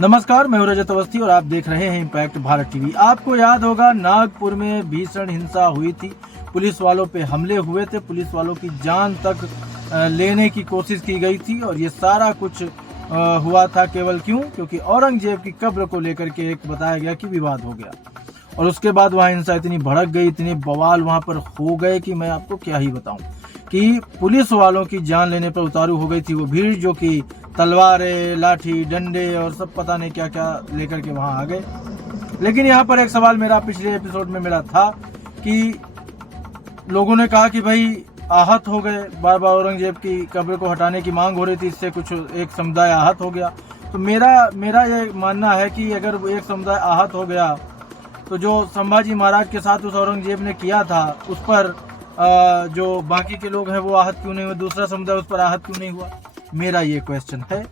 नमस्कार, मैं हूं रजत अवस्थी और आप देख रहे हैं इम्पैक्ट भारत टीवी। आपको याद होगा नागपुर में भीषण हिंसा हुई थी, पुलिस वालों पे हमले हुए थे, पुलिस वालों की जान तक लेने की कोशिश की गई थी और ये सारा कुछ हुआ था केवल क्योंकि औरंगजेब की कब्र को लेकर के एक बताया गया कि विवाद हो गया और उसके बाद वहाँ हिंसा इतनी भड़क गई, इतने बवाल वहाँ पर हो गए कि मैं आपको क्या ही बताऊं कि पुलिस वालों की जान लेने पर उतारू हो गई थी वो भीड़, जो कि तलवारें, लाठी, डंडे और सब पता नहीं क्या क्या लेकर के वहां आ गए। लेकिन यहाँ पर एक सवाल मेरा पिछले एपिसोड में मिला था कि लोगों ने कहा कि भाई आहत हो गए, बार बार औरंगजेब की कब्र को हटाने की मांग हो रही थी, इससे कुछ एक समुदाय आहत हो गया। तो मेरा ये मानना है कि अगर एक समुदाय आहत हो गया तो जो संभाजी महाराज के साथ उस औरंगजेब ने किया था उस पर जो बाकी के लोग हैं वो आहत क्यों नहीं हुए, दूसरा समुदाय उस पर आहत क्यों नहीं हुआ? मेरा ये क्वेश्चन है।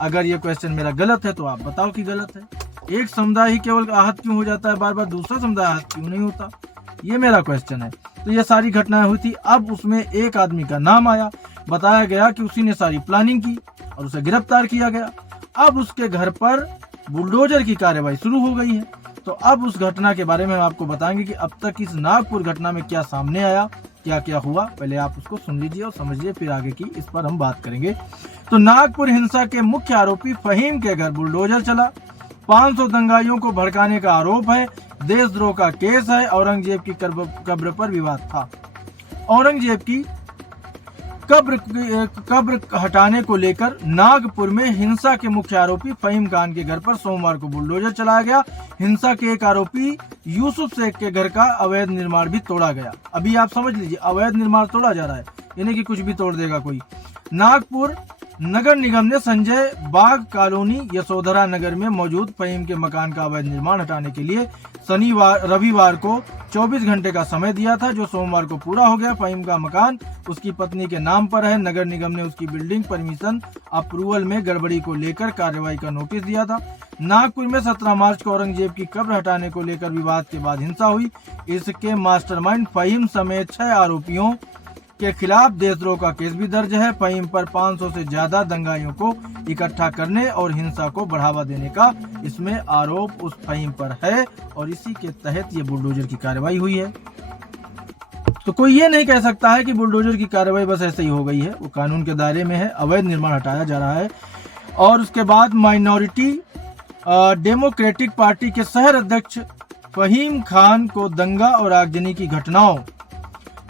अगर ये क्वेश्चन मेरा गलत है तो आप बताओ कि गलत है। एक समुदाय ही केवल आहत क्यों हो जाता है, बार बार दूसरा समुदाय आहत क्यों नहीं होता? ये मेरा क्वेश्चन है। तो ये सारी घटनाएं हुई थी। अब उसमें एक आदमी का नाम आया, बताया गया कि उसी ने सारी प्लानिंग की और उसे गिरफ्तार किया गया। अब उसके घर पर बुलडोजर की कार्रवाई शुरू हो गई है। तो अब उस घटना के बारे में हम आपको बताएंगे कि अब तक इस नागपुर घटना में क्या सामने आया, क्या क्या हुआ। पहले आप उसको सुन लीजिए और समझिए, फिर आगे की इस पर हम बात करेंगे। तो नागपुर हिंसा के मुख्य आरोपी फहीम के घर बुलडोजर चला। 500 दंगाइयों को भड़काने का आरोप है, देशद्रोह का केस है, औरंगजेब की कब्र पर विवाद था। औरंगजेब की कब्र हटाने को लेकर नागपुर में हिंसा के मुख्य आरोपी फहीम खान के घर पर सोमवार को बुलडोजर चलाया गया। हिंसा के एक आरोपी यूसुफ शेख के घर का अवैध निर्माण भी तोड़ा गया। अभी आप समझ लीजिए, अवैध निर्माण तोड़ा जा रहा है, यानी कि कुछ भी तोड़ देगा कोई। नागपुर नगर निगम ने संजय बाग कॉलोनी यशोधरा नगर में मौजूद फहीम के मकान का अवैध निर्माण हटाने के लिए रविवार को 24 घंटे का समय दिया था, जो सोमवार को पूरा हो गया। फहीम का मकान उसकी पत्नी के नाम पर है। नगर निगम ने उसकी बिल्डिंग परमिशन अप्रूवल में गड़बड़ी को लेकर कार्रवाई का नोटिस दिया था। नागपुर में 17 मार्च को औरंगजेब की कब्र हटाने को लेकर विवाद के बाद हिंसा हुई। इसके मास्टरमाइंड फहीम समेत 6 आरोपियों के खिलाफ देशद्रोह का केस भी दर्ज है। फहीम पर 500 से ज्यादा दंगाइयों को इकट्ठा करने और हिंसा को बढ़ावा देने का इसमें आरोप उस फहीम पर है और इसी के तहत ये बुलडोजर की कार्रवाई हुई है। तो कोई ये नहीं कह सकता है कि बुलडोजर की कार्रवाई बस ऐसे ही हो गई है, वो कानून के दायरे में है, अवैध निर्माण हटाया जा रहा है। और उसके बाद माइनॉरिटी डेमोक्रेटिक पार्टी के शहर अध्यक्ष फहीम खान को दंगा और आगजनी की घटनाओं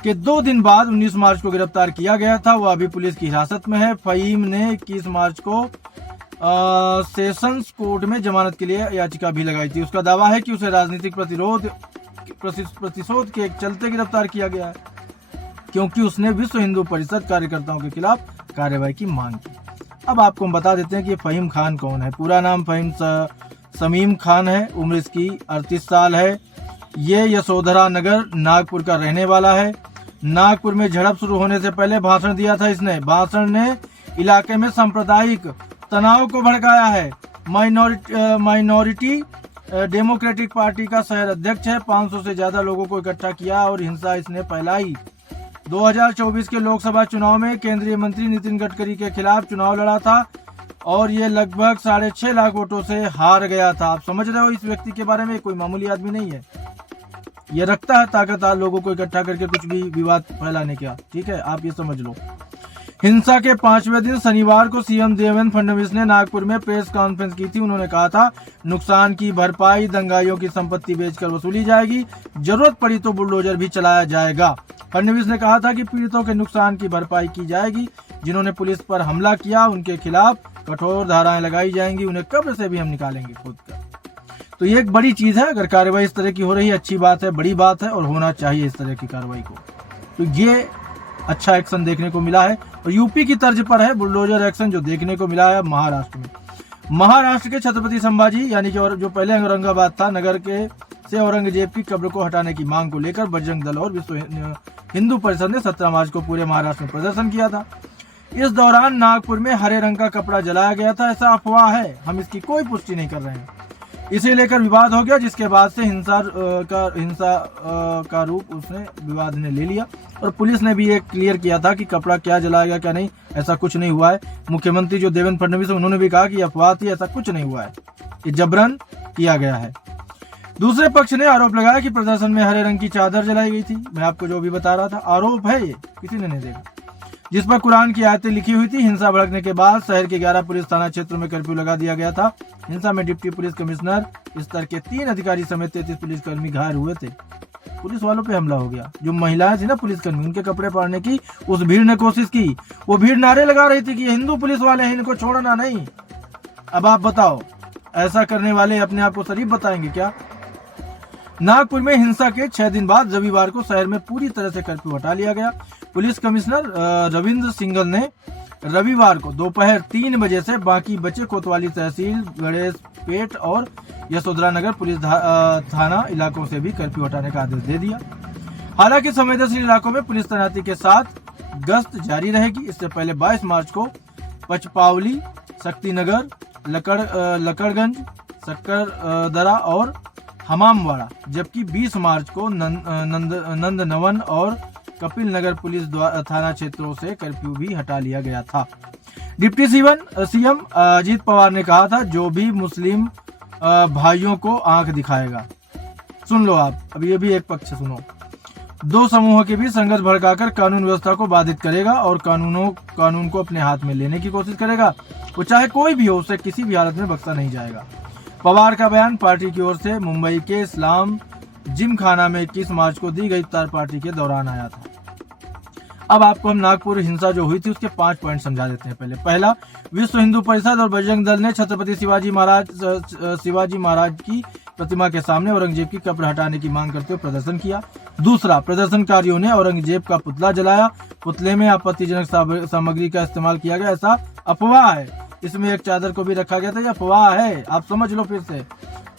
के 2 दिन बाद 19 मार्च को गिरफ्तार किया गया था। वह अभी पुलिस की हिरासत में है। फहीम ने 21 मार्च को सेशंस कोर्ट में जमानत के लिए याचिका भी लगाई थी। उसका दावा है कि उसे राजनीतिक प्रतिशोध के चलते गिरफ्तार किया गया है, क्योंकि उसने विश्व हिंदू परिषद कार्यकर्ताओं के खिलाफ कार्रवाई की मांग की। अब आपको हम बता देते हैं कि फहीम खान कौन है। पूरा नाम फहीम शमीम खान है, उम्र इसकी 38 साल है। ये यशोधरा नगर नागपुर का रहने वाला है। नागपुर में झड़प शुरू होने से पहले भाषण दिया था इसने। भाषण ने इलाके में सांप्रदायिक तनाव को भड़काया है। माइनॉरिटी डेमोक्रेटिक पार्टी का शहर अध्यक्ष है। 500 से ज्यादा लोगों को इकट्ठा किया और हिंसा इसने फैलाई। 2024 के लोकसभा चुनाव में केंद्रीय मंत्री नितिन गडकरी के खिलाफ चुनाव लड़ा था और ये लगभग 6.5 लाख वोटों से हार गया था। आप समझ रहे हो इस व्यक्ति के बारे में, कोई मामूली आदमी नहीं है। ये रखता है ताकत लोगों को इकट्ठा करके कुछ भी विवाद फैलाने का, ठीक है, आप ये समझ लो। हिंसा के 5वें दिन शनिवार को सीएम देवेंद्र फडणवीस ने नागपुर में प्रेस कॉन्फ्रेंस की थी। उन्होंने कहा था नुकसान की भरपाई दंगाइयों की संपत्ति बेचकर वसूली जाएगी, जरूरत पड़ी तो बुलडोजर भी चलाया जाएगा। फडणवीस ने कहा था कि पीड़ितों के नुकसान की भरपाई की जाएगी, जिन्होंने पुलिस पर हमला किया उनके खिलाफ कठोर धाराएं लगाई जाएंगी, उन्हें कब्र से भी हम निकालेंगे खोद कर। तो ये एक बड़ी चीज है। अगर कार्रवाई इस तरह की हो रही है, अच्छी बात है, बड़ी बात है और होना चाहिए इस तरह की कार्रवाई को। तो ये अच्छा एक्शन देखने को मिला है और यूपी की तर्ज पर है बुलडोजर एक्शन जो देखने को मिला है महाराष्ट्र में। महाराष्ट्र के छत्रपति संभाजी यानी कि जो पहले औरंगाबाद था नगर के से औरंगजेब की कब्र को हटाने की मांग को लेकर बजरंग दल और विश्व हिंदू परिषद ने 17 मार्च को पूरे महाराष्ट्र में प्रदर्शन किया था। इस दौरान नागपुर में हरे रंग का कपड़ा जलाया गया था, ऐसा अफवाह है, हम इसकी कोई पुष्टि नहीं कर रहे हैं। इसे लेकर विवाद हो गया, जिसके बाद से हिंसा का रूप उसने विवाद ने ले लिया और पुलिस ने भी ये क्लियर किया था कि कपड़ा क्या जलाया गया क्या नहीं, ऐसा कुछ नहीं हुआ है। मुख्यमंत्री जो देवेंद्र फडणवीस उन्होंने भी कहा कि अफवाह थी, ऐसा कुछ नहीं हुआ है। ये जबरन किया गया है। दूसरे पक्ष ने आरोप लगाया कि प्रदर्शन में हरे रंग की चादर जलाई गई थी। मैं आपको जो भी बता रहा था, आरोप है ये, किसी ने नहीं देखा, जिस पर कुरान की आयतें लिखी हुई थी। हिंसा भड़कने के बाद शहर के 11 पुलिस थाना क्षेत्रों में कर्फ्यू लगा दिया गया था। हिंसा में डिप्टी पुलिस कमिश्नर स्तर के 3 अधिकारी समेत 33 पुलिसकर्मी घायल हुए थे। पुलिस वालों पे हमला हो गया। जो महिलाएं थी ना पुलिसकर्मी, उनके कपड़े फाड़ने की उस भीड़ ने कोशिश की। वो भीड़ नारे लगा रही थी कि ये हिंदू पुलिस वाले हैं, इनको छोड़ना नहीं। अब आप बताओ, ऐसा करने वाले अपने आप को शरीफ बताएंगे क्या? नागपुर में हिंसा के 6 दिन बाद रविवार को शहर में पूरी तरह से कर्फ्यू हटा लिया गया। पुलिस कमिश्नर रविंद्र सिंघल ने रविवार को दोपहर 3 बजे से बाकी बचे कोतवाली तहसील, गणेश पेट और यशोधरा नगर पुलिस थाना इलाकों से भी कर्फ्यू हटाने का आदेश दे दिया। हालांकि संवेदनशील इलाकों में पुलिस तैनाती के साथ गश्त जारी रहेगी। इससे पहले 22 मार्च को पचपावली, शक्तिनगर, लकड़गंज, सक्करदरा और हमामवाड़ा, जबकि 20 मार्च को नंदनवन और कपिल नगर पुलिस थाना क्षेत्रों से कर्फ्यू भी हटा लिया गया था। डिप्टी सीएम अजीत पवार ने कहा था, जो भी मुस्लिम भाइयों को आंख दिखाएगा, सुन लो आप, अब ये भी एक पक्ष सुनो, 2 समूहों के बीच संघर्ष भड़काकर कानून व्यवस्था को बाधित करेगा और कानून को अपने हाथ में लेने की कोशिश करेगा, वो चाहे कोई भी हो, उसे किसी भी हालत में बख्शा नहीं जाएगा। पवार का बयान पार्टी की ओर से मुंबई के इस्लाम जिमखाना में 21 मार्च को दी गई इफ्तार पार्टी के दौरान आया था। अब आपको हम नागपुर हिंसा जो हुई थी उसके 5 पॉइंट समझा देते हैं। पहला, विश्व हिंदू परिषद और बजरंग दल ने छत्रपति शिवाजी महाराज की प्रतिमा के सामने औरंगजेब की कब्र हटाने की मांग करते हुए प्रदर्शन किया। दूसरा, प्रदर्शनकारियों ने औरंगजेब का पुतला जलाया। पुतले में आपत्तिजनक सामग्री का इस्तेमाल किया गया, ऐसा अफवाह है। इसमें एक चादर को भी रखा गया था, यह अफवाह है, आप समझ लो फिर से।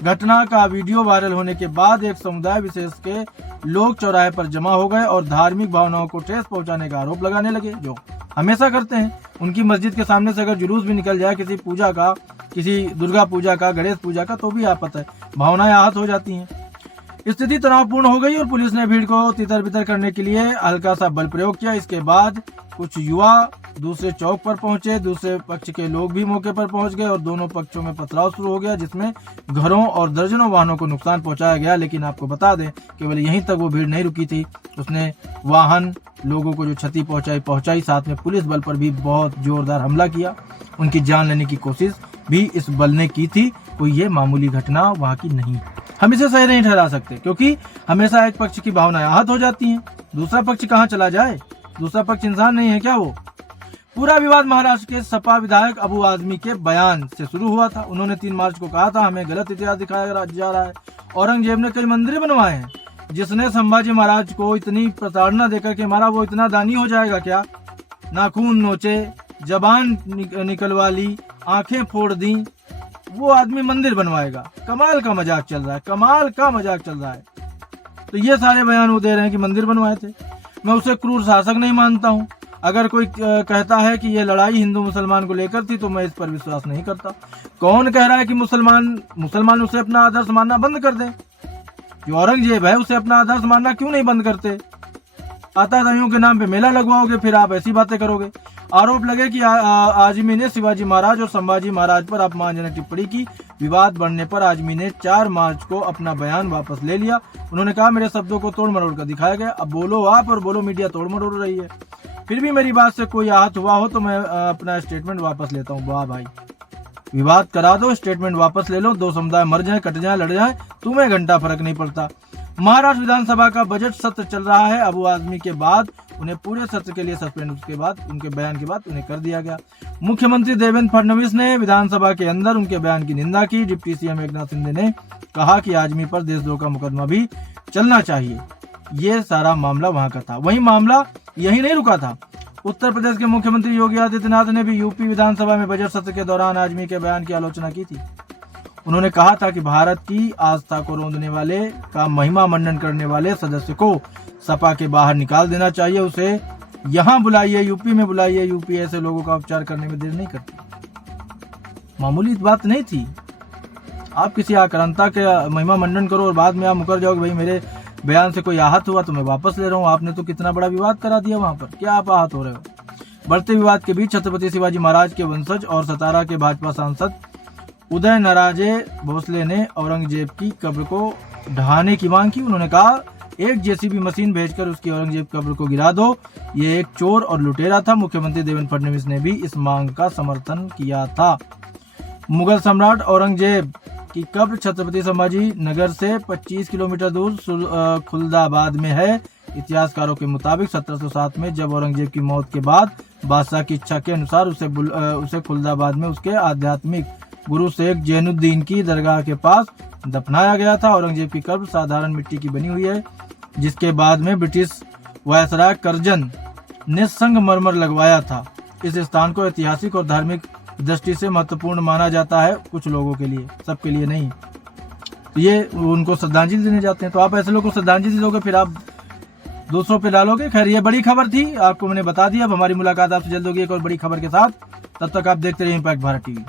घटना का वीडियो वायरल होने के बाद एक समुदाय विशेष के लोग चौराहे पर जमा हो गए और धार्मिक भावनाओं को ठेस पहुंचाने का आरोप लगाने लगे, जो हमेशा करते हैं। उनकी मस्जिद के सामने से अगर जुलूस भी निकल जाए किसी पूजा का, किसी दुर्गा पूजा का, गणेश पूजा का, तो भी आपत है, भावनाएं आहत हो जाती हैं। स्थिति तनावपूर्ण हो गई और पुलिस ने भीड़ को तितर बितर करने के लिए हल्का सा बल प्रयोग किया। इसके बाद कुछ युवा दूसरे चौक पर पहुंचे, दूसरे पक्ष के लोग भी मौके पर पहुंच गए और दोनों पक्षों में पथराव शुरू हो गया, जिसमें घरों और दर्जनों वाहनों को नुकसान पहुंचाया गया। लेकिन आपको बता दें, केवल यहीं तक वो भीड़ नहीं रुकी थी, उसने वाहन लोगों को जो क्षति पहुंचाई, साथ में पुलिस बल पर भी बहुत जोरदार हमला किया, उनकी जान लेने की कोशिश भी इस बल ने की थी। कोई ये मामूली घटना वहां की नहीं। हम इसे सही नहीं ठहरा सकते, क्योंकि हमेशा एक पक्ष की भावनाएं आहत हो जाती हैं, दूसरा पक्ष कहाँ चला जाए? दूसरा पक्ष इंसान नहीं है क्या वो? पूरा विवाद महाराष्ट्र के सपा विधायक अबू आजमी के बयान से शुरू हुआ था। उन्होंने 3 मार्च को कहा था, हमें गलत इतिहास दिखाया जा रहा है। औरंगजेब ने कई मंदिर बनवाए हैं। जिसने संभाजी महाराज को इतनी प्रताड़ना देकर के मारा, वो इतना दानी हो जाएगा क्या? नाखून नोचे, जबान निकलवा ली, आंखें फोड़ दी, वो आदमी मंदिर बनवाएगा? कमाल का मजाक चल रहा है, कमाल का मजाक चल रहा है। तो ये सारे बयान वो दे रहे हैं कि मंदिर बनवाए थे। मैं उसे क्रूर शासक नहीं मानता हूँ। अगर कोई कहता है कि ये लड़ाई हिंदू मुसलमान को लेकर थी, तो मैं इस पर विश्वास नहीं करता। कौन कह रहा है कि मुसलमान उसे अपना आदर्श मानना बंद कर दें? जो औरंगजेब है उसे अपना आदर्श मानना क्यों नहीं बंद करते? आताताइयों के नाम पे मेला लगवाओगे, फिर आप ऐसी बातें करोगे। आरोप लगे कि आजमी ने शिवाजी महाराज और संभाजी महाराज पर अपमानजनक टिप्पणी की। विवाद बढ़ने पर आजमी ने 4 मार्च को अपना बयान वापस ले लिया। उन्होंने कहा, मेरे शब्दों को तोड़ मरोड़ कर दिखाया गया। अब बोलो आप और बोलो मीडिया तोड़ मरोड़ रही है। फिर भी मेरी बात से कोई आहत हुआ हो तो मैं अपना स्टेटमेंट वापस लेता हूँ। वाह भाई, विवाद करा दो, स्टेटमेंट वापस ले लो, 2 समुदाय मर जाए, कट जाए, लड़ जाए, तुम्हें घंटा फर्क नहीं पड़ता। महाराष्ट्र विधानसभा का बजट सत्र चल रहा है। अबू आजमी के बाद उन्हें पूरे सत्र के लिए सस्पेंड, उसके बाद उनके बयान के बाद उन्हें कर दिया गया। मुख्यमंत्री देवेंद्र फडणवीस ने विधानसभा के अंदर उनके बयान की निंदा की। डिप्टी सीएम एकनाथ शिंदे ने कहा कि आजमी पर देशद्रोह का मुकदमा भी चलना चाहिए। ये सारा मामला वहां का था। वहीं मामला यही नहीं रुका था। उत्तर प्रदेश के मुख्यमंत्री योगी आदित्यनाथ ने भी यूपी विधानसभा में बजट सत्र के दौरान आजमी के बयान की आलोचना की थी। उन्होंने कहा था कि भारत की आस्था को रौंदने वाले का महिमा मंडन करने वाले सदस्य को सपा के बाहर निकाल देना चाहिए। उसे यहाँ बुलाइए, यूपी में बुलाइए। यूपी ऐसे लोगों का उपचार करने में देर नहीं करती। मामूली बात नहीं थी। आप किसी आक्रांता के महिमा मंडन करो और बाद में आप मुकर जाओगे, भाई मेरे बयान से कोई आहत हुआ तो मैं वापस ले रहा हूँ। आपने तो कितना बड़ा विवाद करा दिया वहां पर, क्या आप आहत हो रहे हो? बढ़ते विवाद के बीच छत्रपति शिवाजी महाराज के वंशज और सतारा के भाजपा सांसद उदय नाराजे भोसले ने औरंगजेब की कब्र को ढहाने की मांग की। उन्होंने कहा, एक जेसीबी मशीन भेजकर उसकी औरंगजेब कब्र को गिरा दो। ये एक चोर और लुटेरा था। मुख्यमंत्री देवेंद्र फडणवीस ने भी इस मांग का समर्थन किया था। मुगल सम्राट औरंगजेब की कब्र छत्रपति संभाजी नगर से 25 किलोमीटर दूर खुलदाबाद में है। इतिहासकारों के मुताबिक 1707 में जब औरंगजेब की मौत के बाद बादशाह की इच्छा के अनुसार उसे खुलदाबाद में उसके आध्यात्मिक गुरु शेख जैनुद्दीन की दरगाह के पास दफनाया गया था। औरंगजेब की कब्र साधारण मिट्टी की बनी हुई है, जिसके बाद में ब्रिटिश वायसराय कर्जन ने संगमरमर लगवाया था। इस स्थान को ऐतिहासिक और धार्मिक दृष्टि से महत्वपूर्ण माना जाता है, कुछ लोगों के लिए, सबके लिए नहीं। तो ये उनको श्रद्धांजलि देने जाते हैं। तो आप ऐसे लोगों को श्रद्धांजलि दोगे, फिर आप दूसरों पे डालोगे। खैर, ये बड़ी खबर थी, आपको मैंने बता दिया। अब हमारी मुलाकात आपसे जल्द होगी एक और बड़ी खबर के साथ। तब तक आप देखते रहिए इम्पैक्ट भारत टीवी।